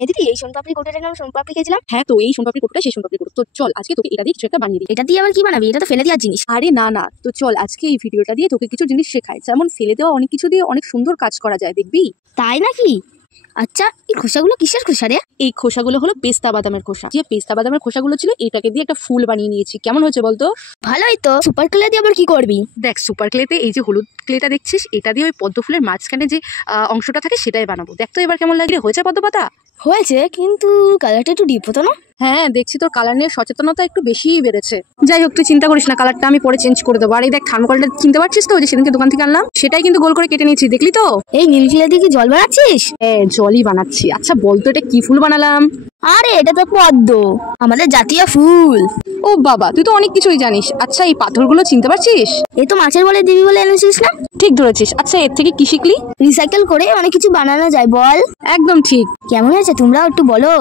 দিদি এই সোনপাপড়ি কোটোটা নাম সোনপাপড়ি খেয়েছিলাম। হ্যাঁ তো এই সোনপাপড়ি কোটোটা সেই সোনপাপড়ি কোটো। তো চল আজকে তোকে এটা দিয়ে কিছু একটা বানিয়ে দিই। এটা দিয়ে আবার কি বানাবি? এটা তো ফেলে দেওয়ার জিনিস। আরে না না, তো চল আজকে এই ভিডিওটা দিয়ে তোকে কিছু জিনিস শেখাই, যেমন ফেলে দেওয়া অনেক কিছু দিয়ে অনেক সুন্দর কাজ করা যায়, দেখবি? তাই নাকি? আচ্ছা, এই খোসাগুলো কিসের খোসা রে? এই খোসাগুলো হলো পেস্তা বাদামের খোসা। যে পেস্তা বাদামের খোসাগুলো ছিল এটাকে দিয়ে একটা ফুল বানিয়ে নিয়েছি। কেমন হয়েছে বলতো? ভালোই তো। সুপার ক্লে দিয়ে আবার কি করবি? দেখ, সুপার ক্লেতে এই যে হলুদ ক্লেটা দেখছিস, এটা দিয়ে ওই পদ্ম ফুলের মাঝখানে যে অংশটা থাকে সেটাই বানাবো। দেখ তো এবার কেমন লাগে। হয়েছে পদ্ম পাতা? হয়েছে, কিন্তু কালারটা একটু ডিপ হতো না? হ্যাঁ দেখছি তোর কালার নিয়ে সচেতনতা একটু বেশিই বেড়েছে। যাই হোক, তুই চিন্তা করিস না, কালারটা আমি পরে চেঞ্জ করে দেবো। আর এই দেখ থার্মোকলটা চিনতে পারছিস তো, যে সেদিনকে দোকান থেকে আনলাম, সেটাই কিন্তু গোল করে কেটে নিয়েছি, দেখলি তো? এই নীল ক্লে দিয়ে কি জল বানাচ্ছিস? হ্যাঁ জলই বানাচ্ছি। আচ্ছা বলতো এটা কি ফুল বানালাম? আরে এটা তো পদ্ম, আমাদের জাতীয় ফুল। ও বাবা, তুই তো অনেক কিছুই জানিস। আচ্ছা এই পাথরগুলো চিনতে পারছিস? এই তো মাছের বলে দিবি বলে এনেছিস না? ঠিক ধরেছিস। আচ্ছা এর থেকে কি শিখলি? রিসাইকেল করে অনেক কিছু বানানো যায়, বল। একদম ঠিক। কেমন হয়েছে তোমরাও একটু বলো।